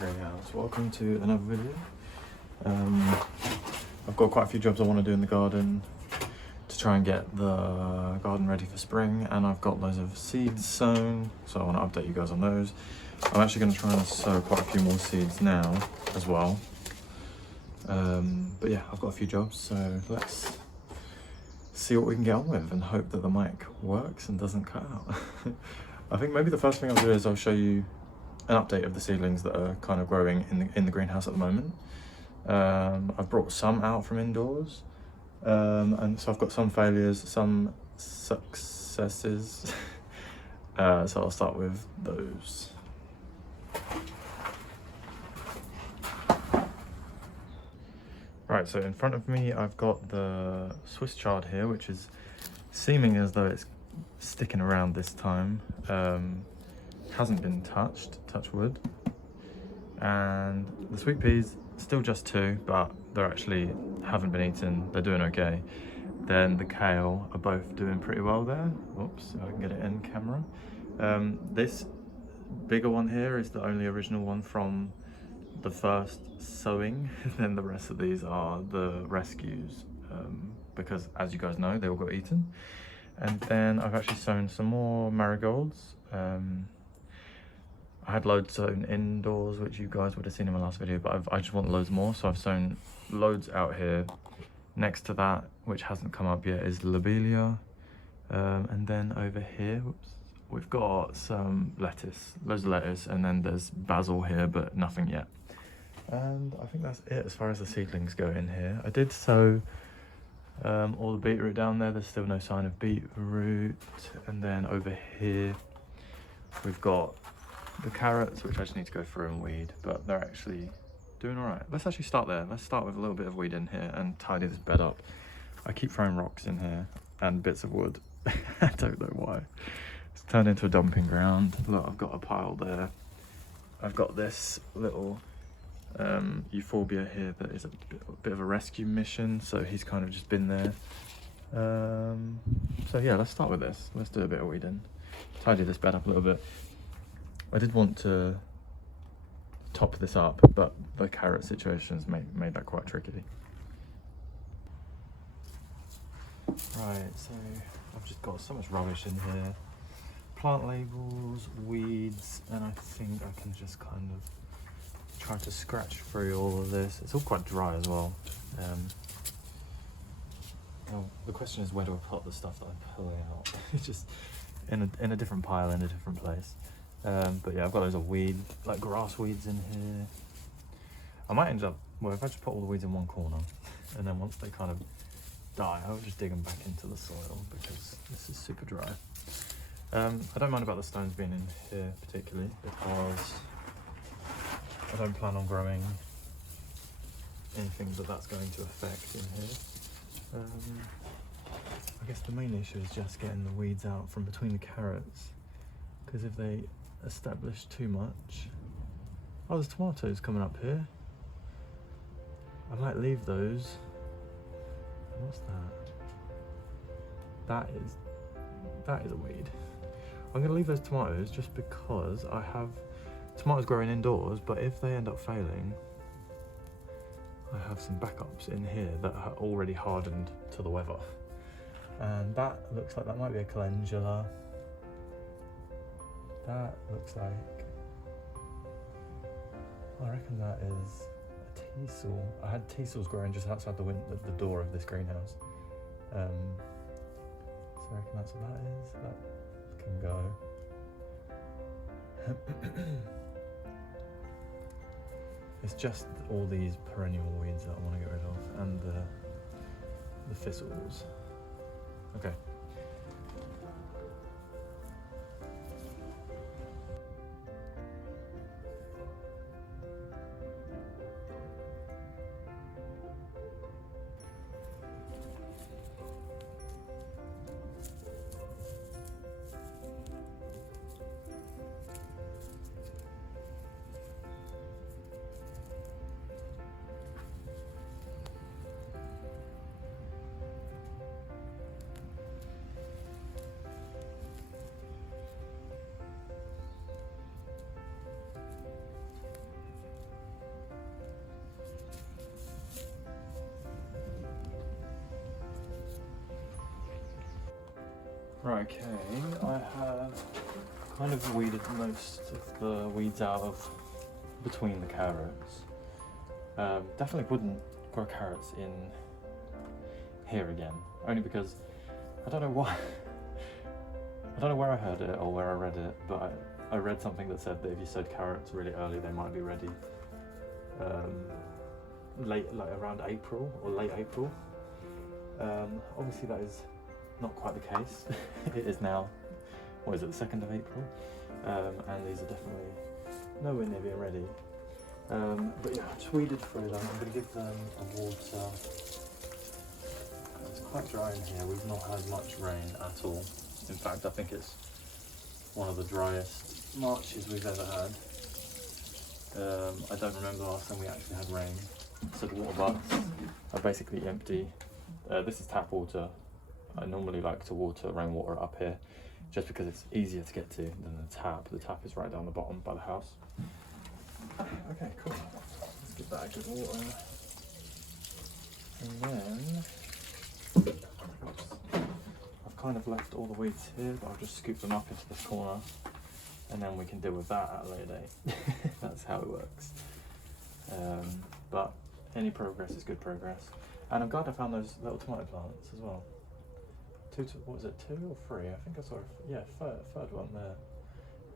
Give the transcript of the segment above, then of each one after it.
greenhouse. Welcome to another video. I've got quite a few jobs I want to do in the garden to try and get the garden ready for spring, and I've got loads of seeds sown, so I want to update you guys on those. I'm actually going to try and sow quite a few more seeds now as well. But yeah, I've got a few jobs, so let's see what we can get on with and hope that the mic works and doesn't cut out. I think maybe the first thing I'll do is I'll show you an update of the seedlings that are kind of growing in the greenhouse at the moment. I've brought some out from indoors, and so I've got some failures, some successes. So I'll start with those. Right, so in front of me I've got the Swiss chard here, which is seeming as though it's sticking around this time. Hasn't been touched, touch wood. And the sweet peas, still just 2, but they're actually haven't been eaten, they're doing okay. Then the kale are both doing pretty well there. Whoops, if I can get it in camera. This bigger one here is the only original one from the first sowing. Then the rest of these are the rescues, because as you guys know, they all got eaten. And then I've actually sown some more marigolds. I had loads sown indoors, which you guys would have seen in my last video, but I just want loads more, so I've sown loads out here. Next to that, which hasn't come up yet, is lobelia. And then over here, whoops, we've got some lettuce, loads of lettuce, and then there's basil here, but nothing yet. And I think that's it as far as the seedlings go in here. I did sow all the beetroot down there. There's still no sign of beetroot. And then over here, we've got the carrots, which I just need to go through and weed, but they're actually doing all right. Let's actually start there. Let's start with a little bit of weed in here and tidy this bed up. I keep throwing rocks in here and bits of wood. I don't know why. It's turned into a dumping ground. Look, I've got a pile there. I've got this little euphorbia here that is a bit of a rescue mission, so he's kind of just been there. So yeah, let's start with this. Let's do a bit of weeding. Tidy this bed up a little bit. I did want to top this up, but the carrot situations made that quite tricky. Right, so I've just got so much rubbish in here. Plant labels, weeds, and I think I can just kind of try to scratch through all of this. It's all quite dry as well. Now the question is, where do I put the stuff that I'm pulling out? It's just in a different pile in a different place. But yeah, I've got loads of weed, like grass weeds in here. I might end up, well, if I just put all the weeds in one corner, and then once they kind of die, I'll just dig them back into the soil, because this is super dry. I don't mind about the stones being in here particularly, because I don't plan on growing anything that's going to affect in here. I guess the main issue is just getting the weeds out from between the carrots, because if they establish too much... Oh, there's tomatoes coming up here. I might leave those. What's that? That is a weed. I'm gonna leave those tomatoes just because I have tomatoes growing indoors, but if they end up failing, I have some backups in here that are already hardened to the weather. And that looks like that might be a calendula. That looks like, I reckon that is a teasel. I had teasels growing just outside the door of this greenhouse. So I reckon that's what that is. That can go. It's just all these perennial weeds that I want to get rid of, and the thistles. Okay. Right, okay, I have kind of weeded most of the weeds out of between the carrots. Definitely wouldn't grow carrots in here again, only because I don't know why. I don't know where I heard it or where I read it, but I read something that said that if you sowed carrots really early, they might be ready late, like around April or late April. Obviously that is not quite the case. It is now, what is it, the 2nd of April? And these are definitely nowhere near being ready. But yeah, I just weeded through them. I'm going to give them a water. It's quite dry in here. We've not had much rain at all. In fact, I think it's one of the driest Marches we've ever had. I don't remember the last time we actually had rain. So the water buckets are basically empty. This is tap water. I normally like to water rainwater up here just because it's easier to get to than the tap. The tap is right down the bottom by the house. Okay, cool. Let's give that a good water. And then, oops, I've kind of left all the weeds here, but I'll just scoop them up into this corner and then we can deal with that at a later date. That's how it works. But any progress is good progress. And I'm glad I found those little tomato plants as well. What was it, 2 or 3? I think I saw, yeah, third one there.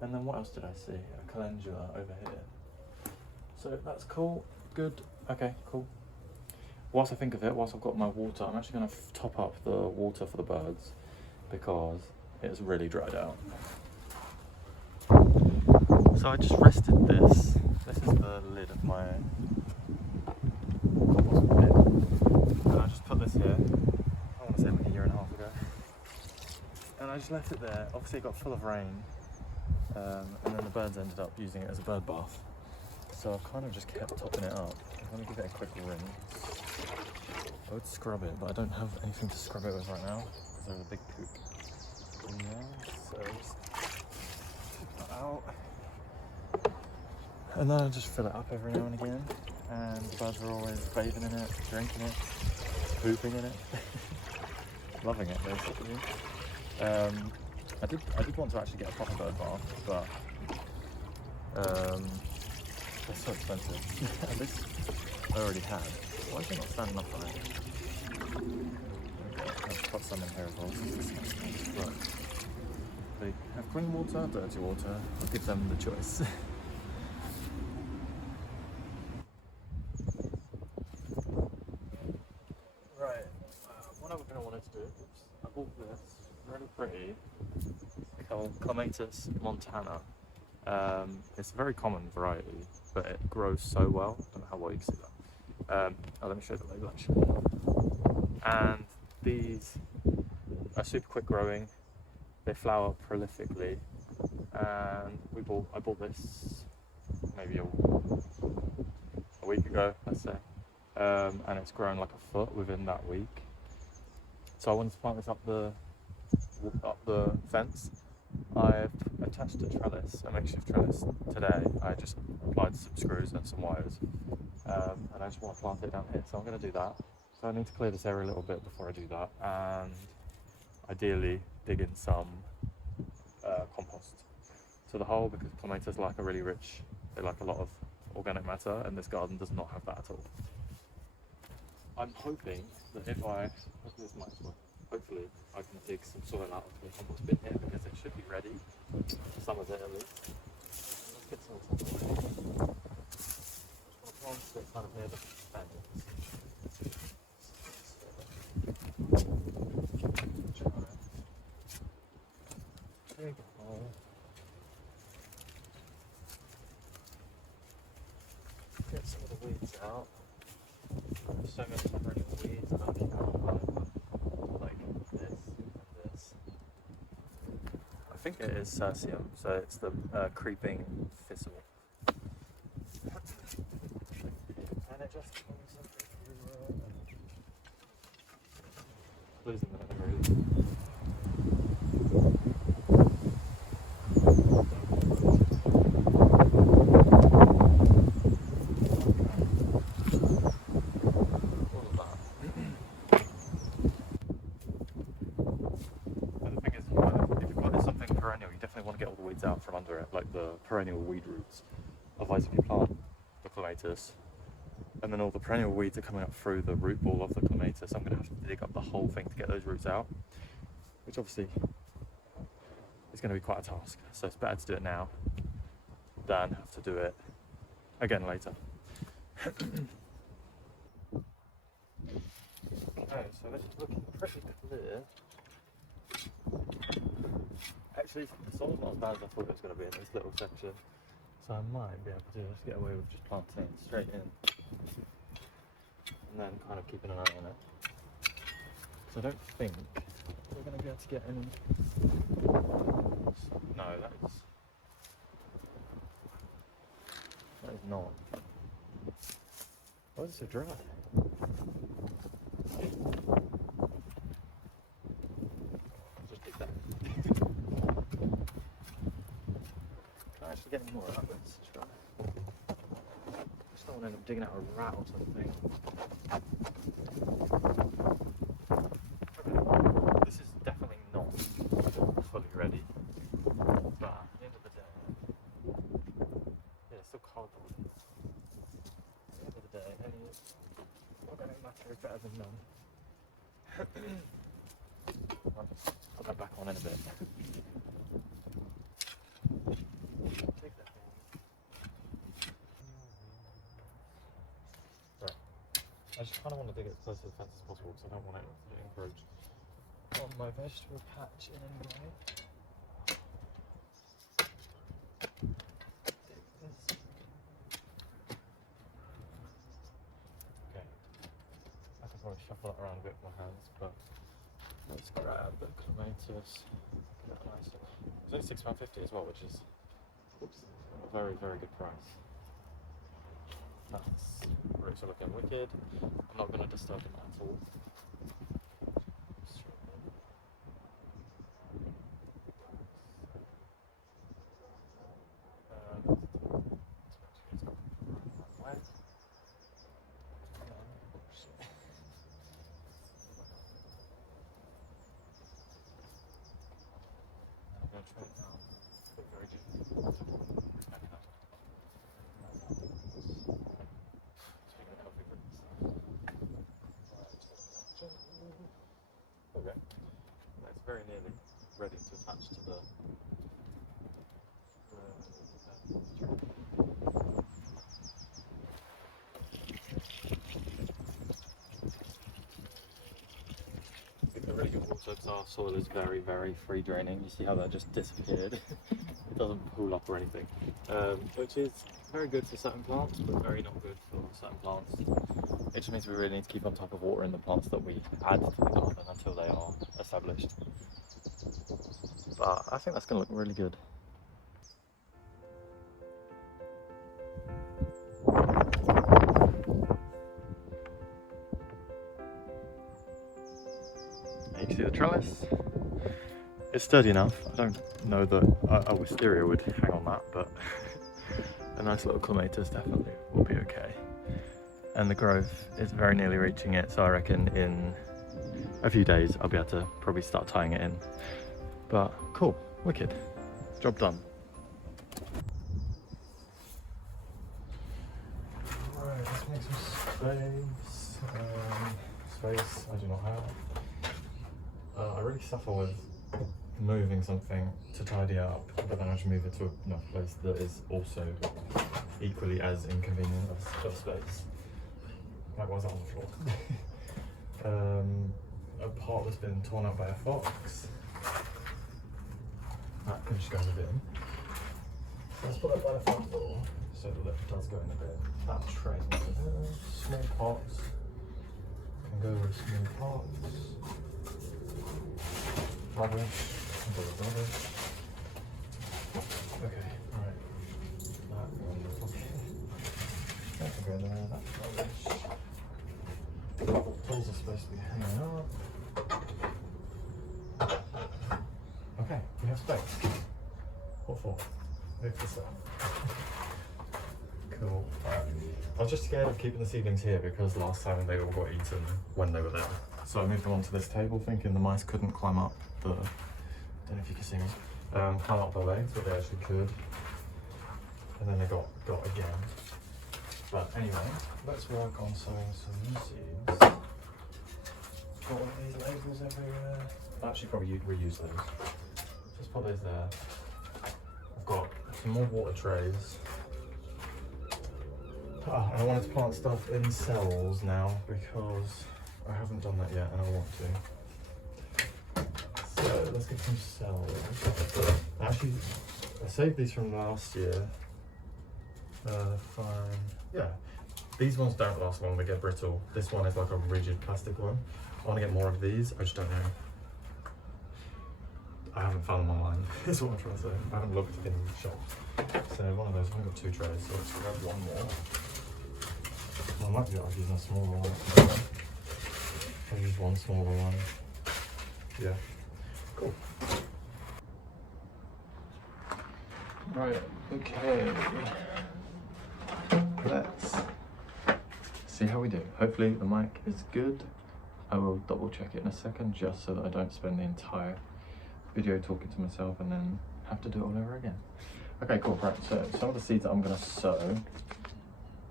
And then what else did I see? A calendula over here. So that's cool, good, okay, cool. Whilst I think of it, whilst I've got my water, I'm actually going to top up the water for the birds because it's really dried out. So I just rested this. This is the lid of my compost bin. And I just put this here, I want to say like a year and a half ago. And I just left it there. Obviously it got full of rain. And then the birds ended up using it as a bird bath. So I've kind of just kept topping it up. I'm going to give it a quick rinse. I would scrub it, but I don't have anything to scrub it with right now because there's a big poop in there. So just take that out. And then I just fill it up every now and again. And the birds are always bathing in it, drinking it, pooping in it. Loving it, basically. I did want to actually get a proper bird bath, but they're so expensive. And this I already had. Why is it not standing up on it? Okay, I'll put some in here as well. Look. They have clean water, dirty water. I'll give them the choice. Right, what I'm going to want to do is I bought this really pretty Clematis montana. It's a very common variety, but it grows so well. I don't know how well you can see that. Let me show you the label actually. And these are super quick growing. They flower prolifically, and I bought this maybe a week ago, let's say, and it's grown like a foot within that week. So I wanted to plant this up the fence. I've attached a makeshift trellis today. I just applied some screws and some wires, and I just want to plant it down here. So I'm going to do that. So I need to clear this area a little bit before I do that, and ideally dig in some compost to the hole, because clematis like they like a lot of organic matter, and this garden does not have that at all. I'm hoping that hopefully I can dig some soil out of the compost bin here, because it should be ready, some of it at least. Let's get some of it away. Just want to plant it kind of near the fence. There you go. Get some of the weeds out. There's so many different weeds. I don't know if you can like this and this. I think it is Cercium, so it's the creeping thistle. And it just comes up everywhere. Losing the memory. under like the perennial weed roots. Otherwise, if you plant the clematis, and then all the perennial weeds are coming up through the root ball of the clematis, I'm going to have to dig up the whole thing to get those roots out, which obviously is going to be quite a task. So it's better to do it now than have to do it again later. Okay, so it's looking pretty clear. Actually, the soil's not as bad as I thought it was going to be in this little section, so I might be able to just get away with just planting it straight in, and then kind of keeping an eye on it. So I don't think we're going to be able to get any. No, that is not. Why is it so dry? Just dig that. Can I actually get any more out of this? Try. Just don't want to end up digging out a rat or something. Okay. This is definitely not fully ready, but at the end of the day, yeah, it's still cardboard. At the end of the day, any organic matter is better than none. I'll just put that back on in a bit. Take that thing. Right. I just kind of want to dig it as close to the fence as possible because I don't want it to encroach on my vegetable patch in any way. Okay. I could probably shuffle that around a bit with my hands, but let's grab the clematis. Nice. It's only £6.50 as well, which is a very, very good price. That's roots are looking wicked. I'm not going to disturb them at all. Okay, that's very nearly ready to attach to the a really good water because our soil is very, very free draining. You see how that just disappeared? It doesn't pool up or anything, which is very good for certain plants, but very not good for certain plants. It just means we really need to keep on top of watering the plants that we add to the garden until they are established. But I think that's going to look really good. You can see the trellis. It's sturdy enough. I don't know that a wisteria would hang on that, but a nice little clematis definitely will be okay. And the growth is very nearly reaching it, so I reckon in a few days I'll be able to probably start tying it in. But cool, wicked, job done. Right, let's make some space. Space I do not have. I really suffer with moving something to tidy up, but then I just move it to another place that is also equally as inconvenient of space. Like, why is that on the floor? A pot that's been torn up by a fox. That can just go in the bin. Let's put that by the front door so that it does go in the bin. That tray. Small pots. Can go with small pots. Rubbish. Rubbish. Okay, alright. That one is okay. That can go in there. That's rubbish. Tools are supposed to be hanging up. Okay, we have space. What for? Move this up. Cool. Right. I was just scared of keeping the seedlings here because last time they all got eaten when they were there. So I moved them onto this table thinking the mice couldn't climb up the, I don't know if you can see me, climb up the legs, but they actually could. And then they got again. But anyway, let's work on sowing some new seeds. Got all these labels everywhere. I'll actually probably reuse those. Just put those there. I've got some more water trays. And I wanted to plant stuff in cells now because I haven't done that yet and I want to. So let's get some cells. Actually, I saved these from last year. Fine. Yeah, these ones don't last long, they get brittle. This one is like a rigid plastic one. I want to get more of these, I just don't know. I haven't found them online, is what I'm trying to say. I haven't looked in shops. So one of those, I've only got 2 trays, so let's grab one more. Well, I might be able to use a smaller one. I'll use one smaller one. Yeah, cool. Right, okay. Let's see how we do. Hopefully the mic is good. I will double check it in a second just so that I don't spend the entire video talking to myself and then have to do it all over again. Okay, cool, right, so some of the seeds that I'm gonna sow.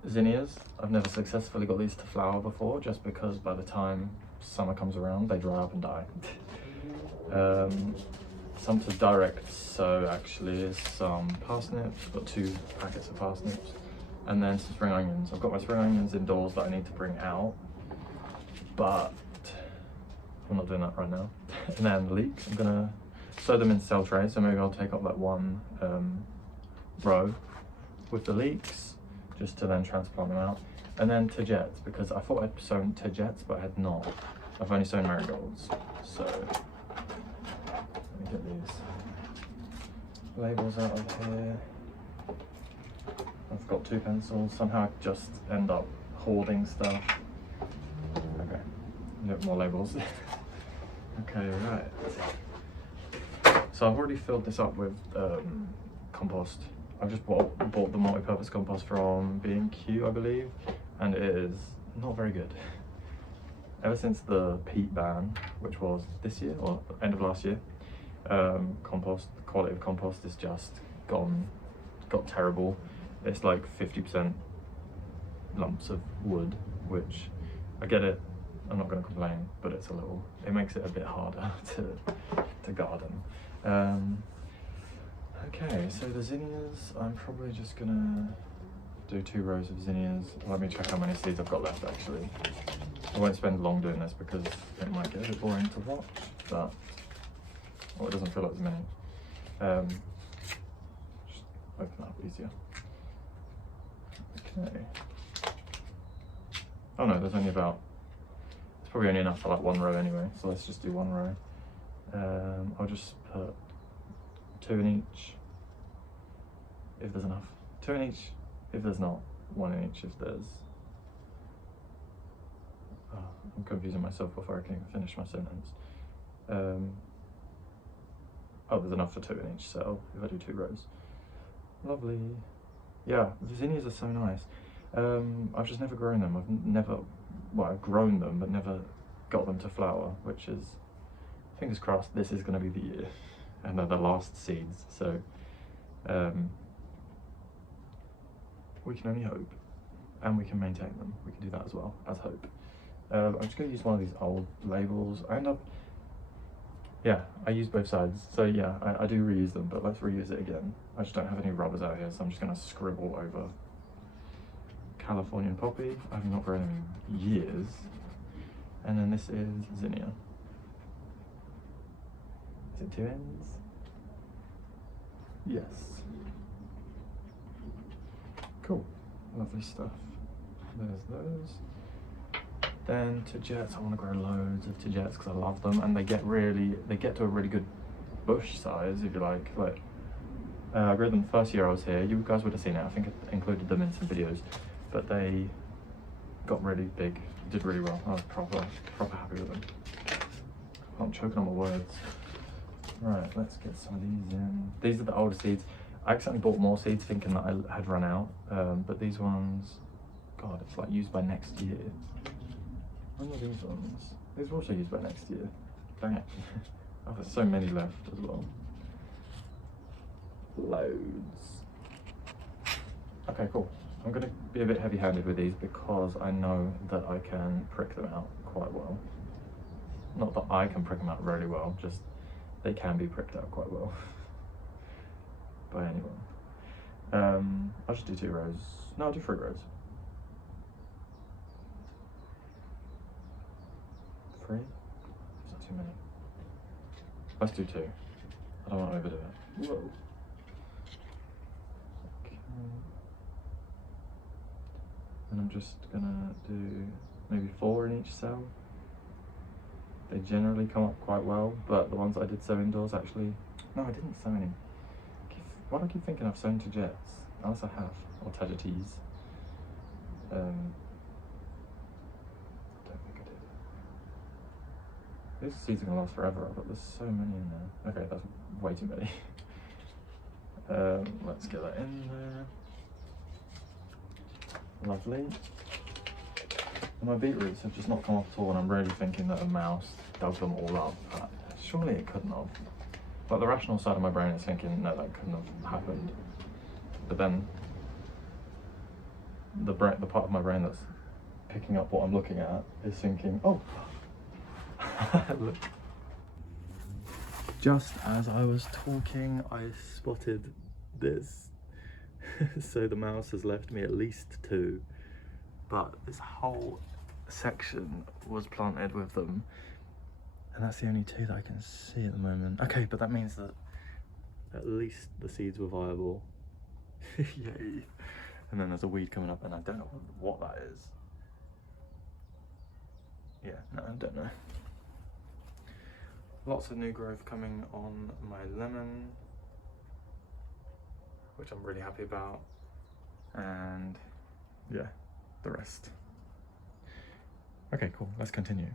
Zinnias, I've never successfully got these to flower before just because by the time summer comes around, they dry up and die. Some to direct sow actually is some parsnips. I've got 2 packets of parsnips. And then some spring onions. I've got my spring onions indoors that I need to bring out, but I'm not doing that right now. And then leeks, I'm gonna sow them in cell trays, so maybe I'll take up that one row with the leeks, just to then transplant them out. And then tagettes, because I thought I'd sown tagettes, but I had not. I've only sown marigolds, so let me get these labels out of here. I've got 2 pencils. Somehow I just end up hoarding stuff. Okay, a bit more labels. Okay, right. So I've already filled this up with compost. I've just bought the multi-purpose compost from B&Q, I believe, and it is not very good. Ever since the peat ban, which was this year or end of last year, the quality of compost is just got terrible. It's like 50% lumps of wood, which I get it, I'm not going to complain, but it makes it a bit harder to garden. Okay, so the zinnias, I'm probably just going to do 2 rows of zinnias. Let me check how many seeds I've got left actually. I won't spend long doing this because it might get a bit boring to watch, but it doesn't feel like as many. Just open that up easier. Okay. Oh no, there's only it's probably only enough for like 1 row anyway, so let's just do 1 row. I'll just put 2 in each, if there's enough. 2 in each, if there's not. 1 in each if there's... Oh, I'm confusing myself before I can even finish my sentence. Oh, there's enough for 2 in each cell if I do 2 rows. Lovely. Yeah, the zinnias are so nice. I've just never grown them. I've grown them, but never got them to flower, which is, fingers crossed, this is going to be the year. And they're the last seeds, so we can only hope. And we can maintain them. We can do that as well, as hope. I'm just going to use one of these old labels. I use both sides, so yeah, I do reuse them, but let's reuse it again. I just don't have any rubbers out here, so I'm just going to scribble over Californian poppy. I've not grown them in years. And then this is zinnia. Is it 2 ends? Yes. Cool, lovely stuff. There's those. Then tagettes, I want to grow loads of tagettes because I love them, and they get to a really good bush size, if you like. I grew them the first year I was here. You guys would have seen it. I think I included them in some videos, but they got really big, did really well. I was proper happy with them. I'm choking on my words. Right, let's get some of these in. These are the older seeds. I accidentally bought more seeds thinking that I had run out, but these ones, God, it's like used by next year. When are these ones? These were also used by next year. Dang it. Oh, there's so many left as well. loads. Okay, cool. I'm going to be a bit heavy-handed with these because I know that I can prick them out quite well. Not that I can prick them out really well, just they can be pricked out quite well by anyone. I'll just do 2 rows. No, I'll do 3 rows. 3? Is that too many? Let's do 2. I don't want to overdo it. Whoa. Okay. And I'm just gonna do maybe 4 in each cell. They generally come up quite well, but the ones I did sow indoors actually... No, I didn't sow any. Why do I keep thinking I've sown to jets? Unless I have, or tagetes. I don't think I did. These seeds are gonna last forever, but there's so many in there. Okay, that's way too many. Let's get that in there. Lovely. And my beetroots have just not come off at all, and I'm really thinking that a mouse dug them all up. Surely it couldn't have. But the rational side of my brain is thinking, no, that couldn't have happened. But then the part of my brain that's picking up what I'm looking at is thinking, oh, look. Just as I was talking, I spotted this. So the mouse has left me at least 2, but this whole section was planted with them, and that's the only 2 that I can see at the moment. Okay, but that means that at least the seeds were viable. Yay. And then there's a weed coming up, and I don't know what that is. Yeah, no, I don't know. Lots of new growth coming on my lemon, which I'm really happy about. And yeah, the rest. Okay, cool, let's continue.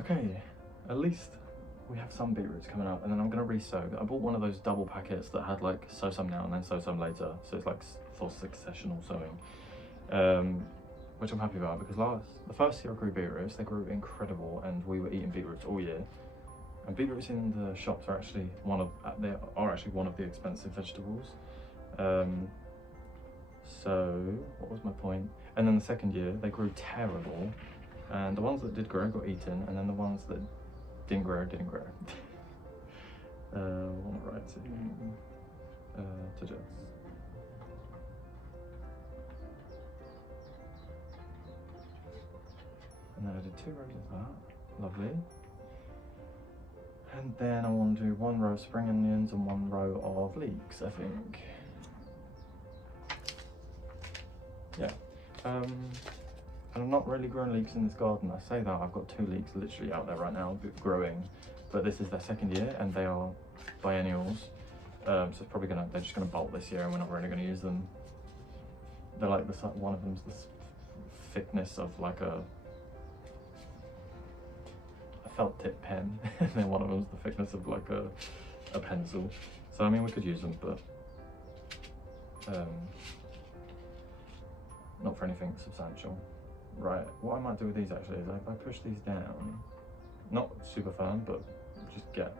Okay, at least we have some beetroots coming up, and then I'm going to re-sow. I bought one of those double packets that had like sow some now and then sow some later, so it's like for successional sowing, which I'm happy about because the first year I grew beetroots, they grew incredible, and we were eating beetroots all year. And beetroots in the shops are actually one of the expensive vegetables. So what was my point? And then the second year they grew terrible. And the ones that did grow got eaten, and then the ones that didn't grow, didn't grow. One right to Jess. And then I did 2 rows of that. Lovely. And then I want to do 1 row of spring onions and 1 row of leeks, I think. Yeah. And I'm not really growing leeks in this garden. I say that, I've got 2 leeks literally out there right now growing, but this is their 2nd year and they are biennials. So it's probably they're just gonna bolt this year, and we're not really gonna use them. They're like one of them's the thickness of like a felt tip pen, and then one of them's the thickness of like a pencil. So I mean, we could use them, but not for anything substantial. Right, what I might do with these actually is if I push these down, not super firm, but just get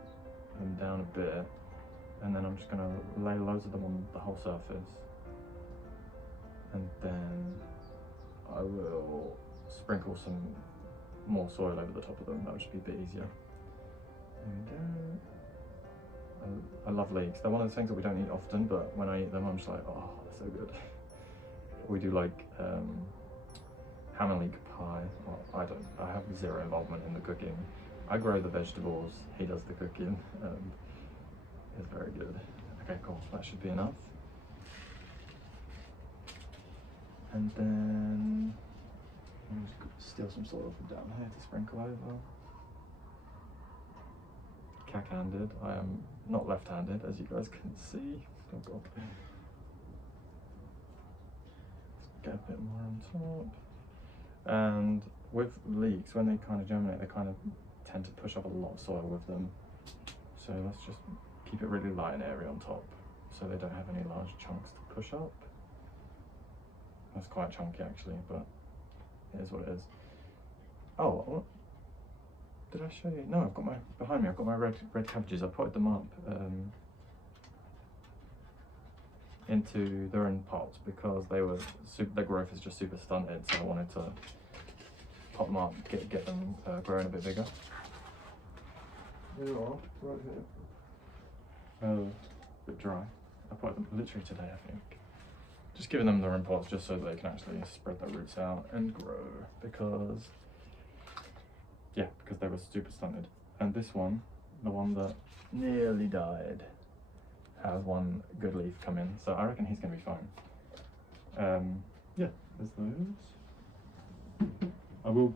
them down a bit, and then I'm just gonna lay loads of them on the whole surface, and then I will sprinkle some more soil over the top of them. That would just be a bit easier. There we go. I love leeks. They're one of the things that we don't eat often, but when I eat them I'm just like, oh, they're so good. We do like ham and leek pie. Well, I have 0 involvement in the cooking. I grow the vegetables, he does the cooking. It's very good. Okay, cool, that should be enough. And then I'm just steal some soil from down here to sprinkle over. Cack-handed. I am not left-handed, as you guys can see. Oh god. Get a bit more on top. And with leeks, when they kind of germinate, they kind of tend to push up a lot of soil with them. So let's just keep it really light and airy on top, so they don't have any large chunks to push up. That's quite chunky actually, but it is what it is. Oh, what? Did I show you? No, I've got my, behind me, I've got my red cabbages. I potted them up into their own pots because they were their growth is just super stunted, so I wanted to pot them up, get them growing a bit bigger. There you are, right here. A bit dry. I potted them literally today, I think. Just giving them their own pots just so they can actually spread their roots out and grow, because they were super stunted. And this one, the one that nearly died, has one good leaf come in, so I reckon he's going to be fine. Yeah, there's those. I will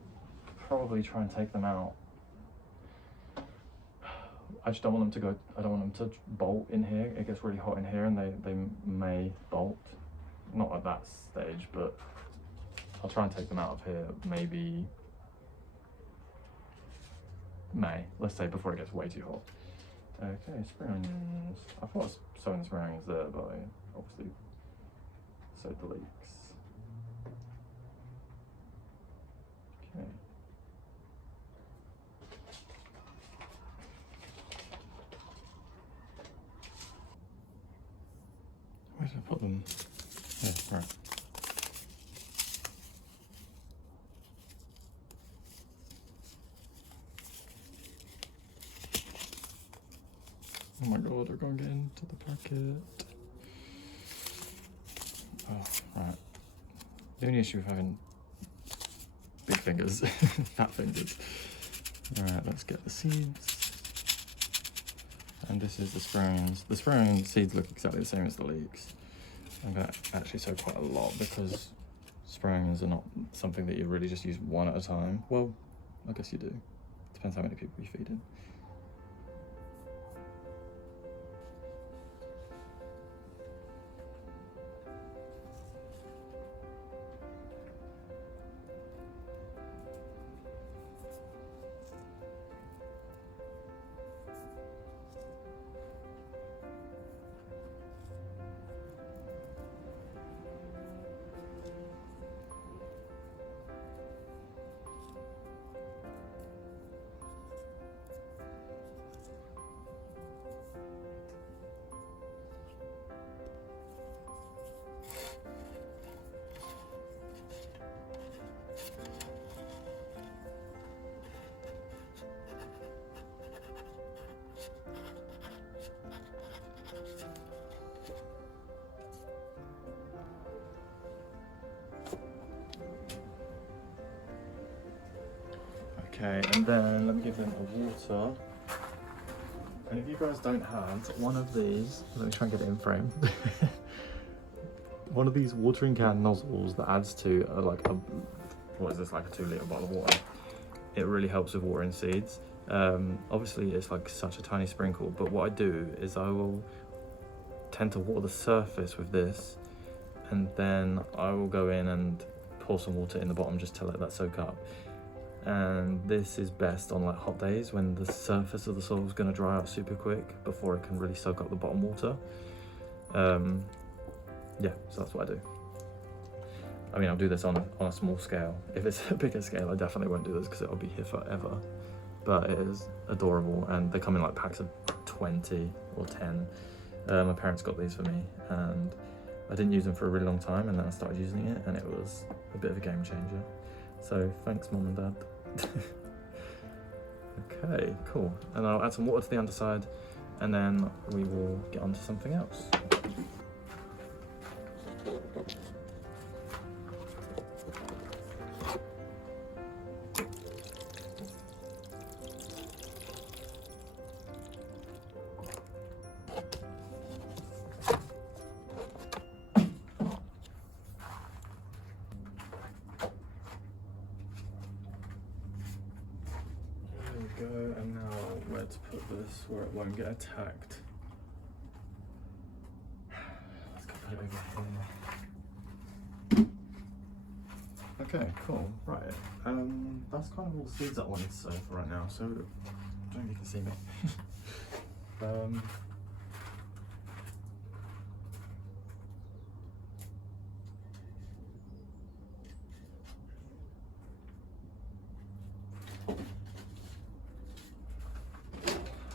probably try and take them out. I just don't want them to go, I don't want them to bolt in here. It gets really hot in here and they may bolt. Not at that stage, but I'll try and take them out of here maybe May, let's say, before it gets way too hot. Okay, spring onions. I thought I was sowing the spring onions there, but I obviously sowed the leeks. Okay. Where did I put them? Yeah, right. Oh my god, they're going to get into the packet. Oh, right. The only issue with having big fingers, fat fingers. Alright, let's get the seeds. And this is the spring onions. The spring onion seeds look exactly the same as the leeks. I'm going to actually sow quite a lot because spring onions are not something that you really just use one at a time. Well, I guess you do. Depends how many people you feed in. Okay, and then let me give them a water. And if you guys don't have one of these, let me try and get it in frame. One of these watering can nozzles that adds to what is this, like a 2 litre bottle of water. It really helps with watering seeds. Obviously it's like such a tiny sprinkle, but what I do is I will tend to water the surface with this, and then I will go in and pour some water in the bottom just to let that soak up. And this is best on like hot days when the surface of the soil is going to dry out super quick before it can really soak up the bottom water. Yeah, so that's what I do. I mean, I'll do this on a small scale. If it's a bigger scale, I definitely won't do this because it'll be here forever. But it is adorable, and they come in like packs of 20 or 10. My parents got these for me, and I didn't use them for a really long time, and then I started using it, and it was a bit of a game changer. So thanks, Mum and Dad. Okay, cool. And I'll add some water to the underside, and then we will get on to something else. Go, and now where to put this where it won't get attacked. Let's go put it over here. Okay, cool. Right. That's kind of all the seeds I wanted to sow for right now. So I don't know if you can see me.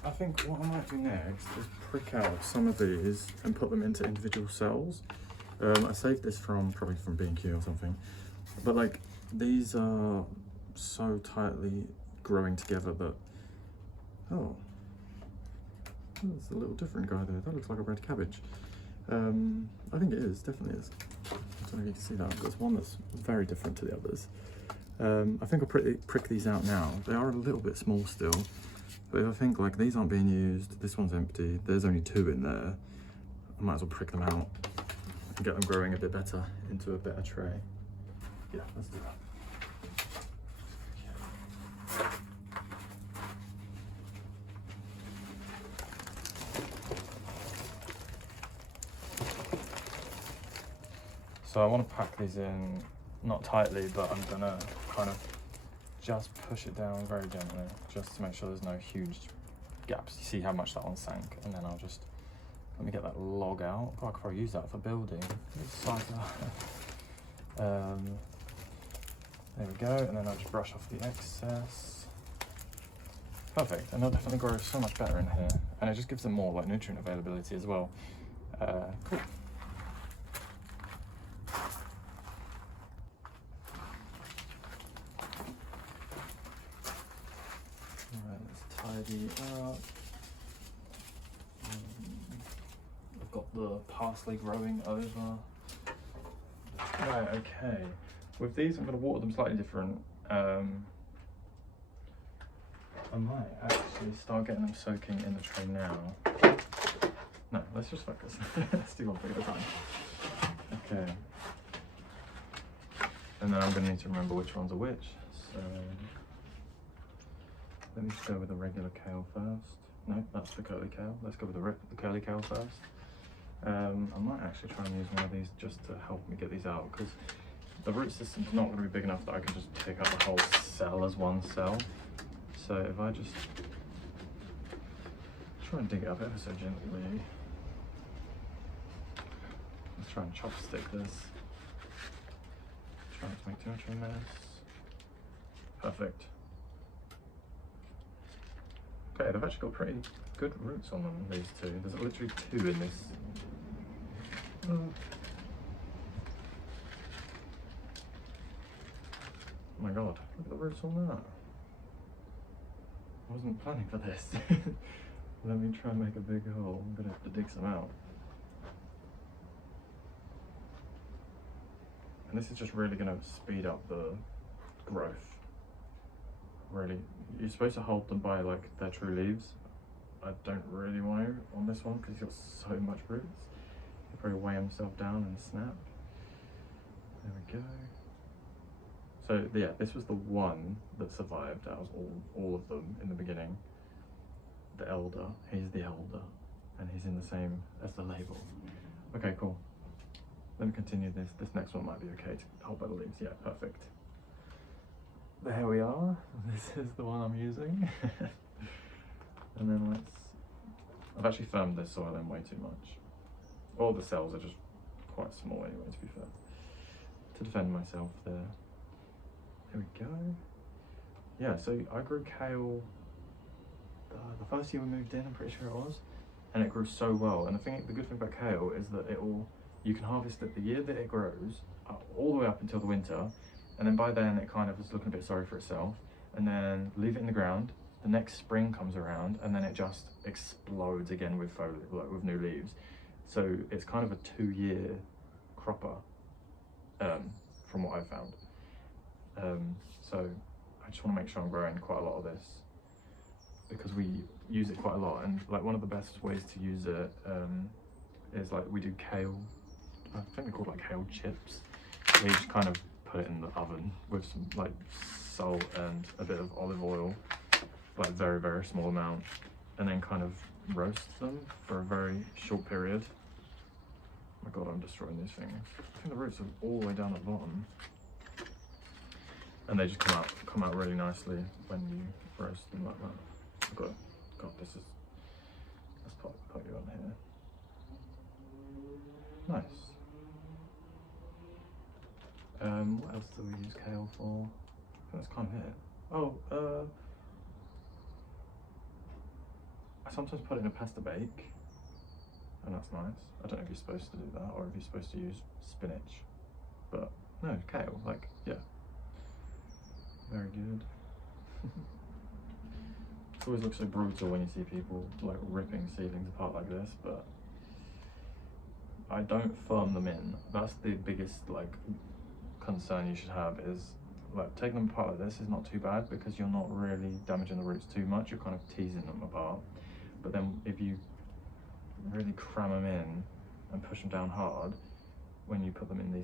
I think what I might do next is prick out some of these and put them into individual cells. I saved this probably from B&Q or something, but like these are so tightly growing together that, oh, there's a little different guy there. That looks like a red cabbage. I think it is, definitely is. I don't know if you can see that. There's one that's very different to the others. I think I'll prick these out now. They are a little bit small still, but if I think like these aren't being used, this one's empty, there's only 2 in there, I might as well prick them out and get them growing a bit better into a better tray. Yeah, let's do that. So I want to pack these in, not tightly, but I'm gonna kind of just push it down very gently, just to make sure there's no huge gaps. You see how much that one sank, and then I'll just, let me get that log out. Oh, I could probably use that for building. There we go, and then I'll just brush off the excess. Perfect, and they'll definitely grow so much better in here, and it just gives them more like nutrient availability as well. Cool. Tidy up. I've got the parsley growing over. Right, okay. With these, I'm going to water them slightly different. I might actually start getting them soaking in the tray now. No, let's just focus. Let's do one thing at a time. Okay. And then I'm going to need to remember which ones are which. So let me just go with the regular kale first. No, that's the curly kale. Let's go with the curly kale first. I might actually try and use one of these just to help me get these out, because the root system's not going to be big enough that I can just pick up the whole cell as one cell. So if I just try and dig it up ever so gently. Let's try and chopstick this. Try not to make too much of a mess. Perfect. Okay, they've actually got pretty good roots on them, these 2. There's literally 2 in this. Oh my god, look at the roots on that. I wasn't planning for this. Let me try and make a big hole. I'm gonna have to dig some out. And this is just really gonna speed up the growth. Really, you're supposed to hold them by like their true leaves. I don't really want to on this one because he's got so much roots. He'll probably weigh himself down and snap. There we go. So yeah, this was the one that survived out of all of them in the beginning. The elder, he's the elder, and he's in the same as the label. Okay, cool. Let me continue this. This next one might be okay to hold by the leaves. Yeah, perfect. There we are. This is the one I'm using. And then I've actually firmed this soil in way too much. All the cells are just quite small anyway, to be fair. To defend myself there. There we go. Yeah, so I grew kale the first year we moved in, I'm pretty sure it was. And it grew so well. And the good thing about kale is that you can harvest it the year that it grows, all the way up until the winter. And then by then it kind of is looking a bit sorry for itself, and then leave it in the ground. The next spring comes around and then it just explodes again with foliage, like with new leaves. So it's kind of a 2-year cropper, from what I've found. So I just want to make sure I'm growing quite a lot of this, because we use it quite a lot. And like one of the best ways to use it is like we do kale, I think they're called like kale chips. So you just kind of put it in the oven with some like salt and a bit of olive oil, like very, very small amount, and then kind of roast them for a very short period. Oh my god, I'm destroying these things. I think the roots are all the way down at the bottom. and they just come out really nicely when you roast them like that. God, this is, let's put you on here. Nice. What else do we use kale for? I think that's kind of it. Oh, I sometimes put it in a pasta bake, and that's nice. I don't know if you're supposed to do that or if you're supposed to use spinach, but no, kale, like, yeah. Very good. It always looks so brutal when you see people like ripping seedlings apart like this, but I don't firm them in. That's the biggest like concern you should have, is like taking them apart like this is not too bad because you're not really damaging the roots too much, you're kind of teasing them apart. But then if you really cram them in and push them down hard, when you put them in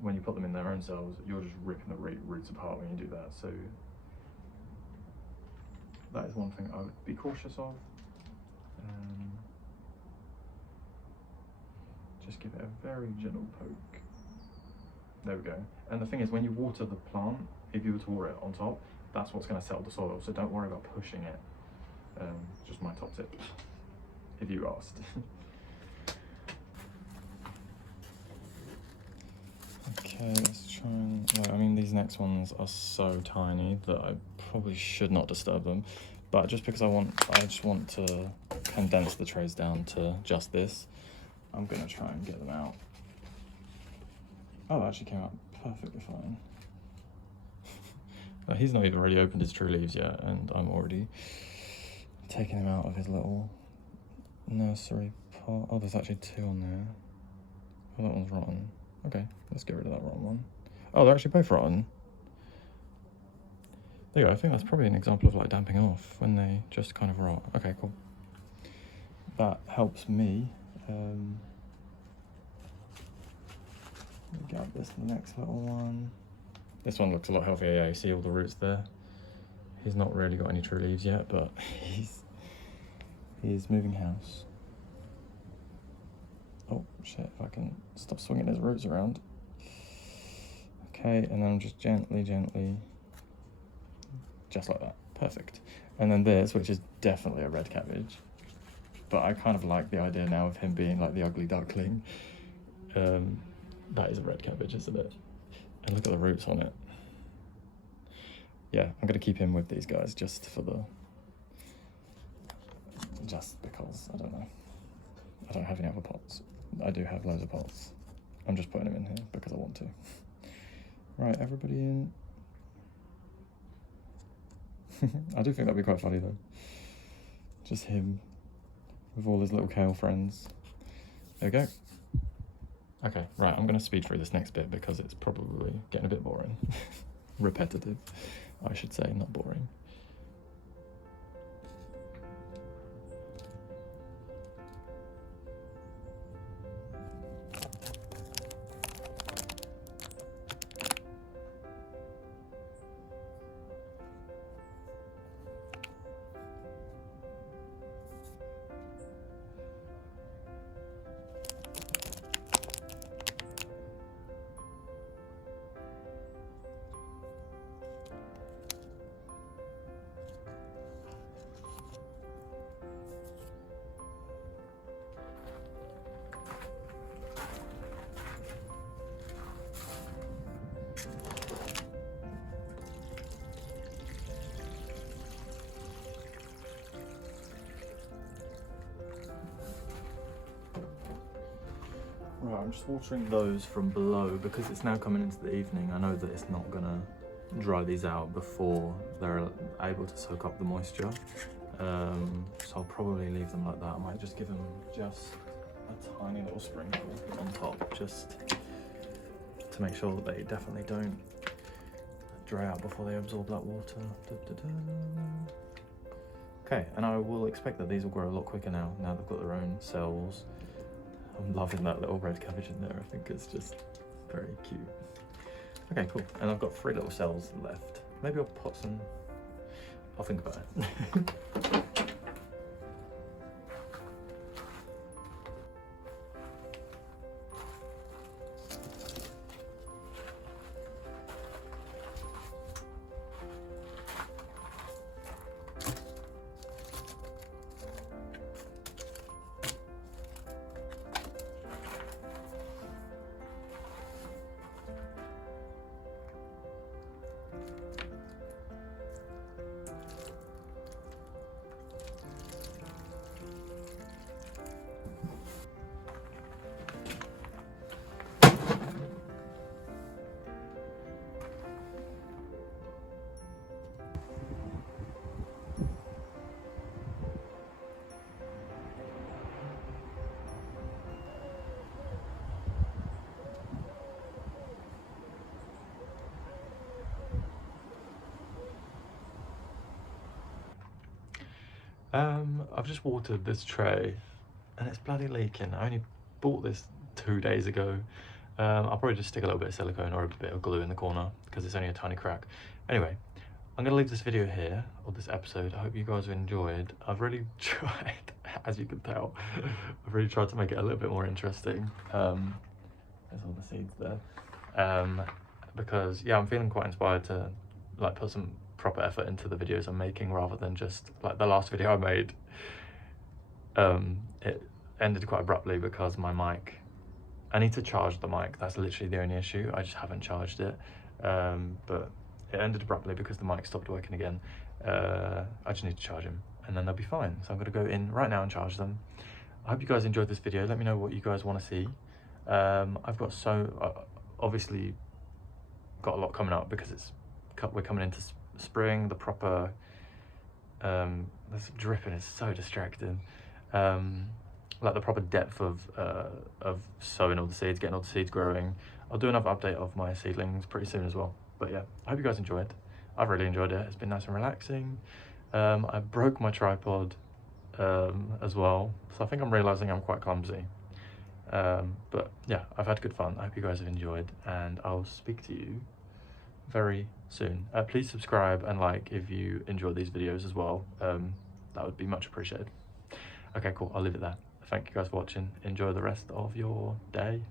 when you put them in their own cells, you're just ripping the roots apart when you do that. So that is one thing I would be cautious of. Just give it a very gentle poke. There we go. And the thing is, when you water the plant, if you were to water it on top, that's what's going to settle the soil. So don't worry about pushing it. Just my top tip, if you asked. Okay, let's try and, I mean, these next ones are so tiny that I probably should not disturb them, but just because I just want to condense the trays down to just this, I'm gonna try and get them out. Oh, it actually came out perfectly fine. He's not even really opened his true leaves yet, and I'm already taking him out of his little nursery pot. Oh, there's actually two on there. Oh, that one's rotten. Okay, let's get rid of that rotten one. Oh, they're actually both rotten. There you go, I think that's probably an example of like damping off when they just kind of rot. Okay, cool. That helps me. Grab this next little one. This one looks a lot healthier. Yeah, you see all the roots there. He's not really got any true leaves yet, but he's moving house. Oh shit, if I can stop swinging his roots around. Okay, and then I'm just gently, just like that. Perfect. And then this, which is definitely a red cabbage, but I kind of like the idea now of him being like the ugly duckling. That is a red cabbage, isn't it? And look at the roots on it. Yeah, I'm gonna keep him with these guys just because, I don't know. I don't have any other pots. I do have loads of pots. I'm just putting them in here because I want to. Right, everybody in. I do think that'd be quite funny though. Just him with all his little kale friends. There we go. Okay, right, I'm going to speed through this next bit because it's probably getting a bit boring. Repetitive, I should say, not boring. Right, I'm just watering those from below because it's now coming into the evening. I know that it's not gonna dry these out before they're able to soak up the moisture. So I'll probably leave them like that. I might just give them just a tiny little sprinkle on top, just to make sure that they definitely don't dry out before they absorb that water. Okay, and I will expect that these will grow a lot quicker now they've got their own cells. I'm loving that little red cabbage in there. I think it's just very cute. Okay, cool. And I've got 3 little cells left. Maybe I'll put some, I'll think about it. I've just watered this tray and it's bloody leaking. I only bought this 2 days ago. I'll probably just stick a little bit of silicone or a bit of glue in the corner because it's only a tiny crack. Anyway, I'm gonna leave this video here, or this episode. I hope you guys have enjoyed. I've really tried, as you can tell, I've really tried to make it a little bit more interesting. There's all the seeds there. Because yeah, I'm feeling quite inspired to like put some proper effort into the videos I'm making rather than just like the last video I made. It ended quite abruptly because my mic, I need to charge the mic. That's literally the only issue. I just haven't charged it. But it ended abruptly because the mic stopped working again. I just need to charge them and then they'll be fine. So I'm gonna go in right now and charge them. I hope you guys enjoyed this video. Let me know what you guys want to see. I've got obviously got a lot coming up because we're coming into spring. The proper this dripping is so distracting. Like the proper depth of sowing all the seeds, getting all the seeds growing. I'll do another update of my seedlings pretty soon as well. But yeah, I hope you guys enjoyed. I've really enjoyed it. It's been nice and relaxing. I broke my tripod as well, so I think I'm realizing I'm quite clumsy. But yeah, I've had good fun. I hope you guys have enjoyed, and I'll speak to you very soon. Please subscribe and like if you enjoy these videos as well. That would be much appreciated. Okay, cool. I'll leave it there. Thank you guys for watching. Enjoy the rest of your day.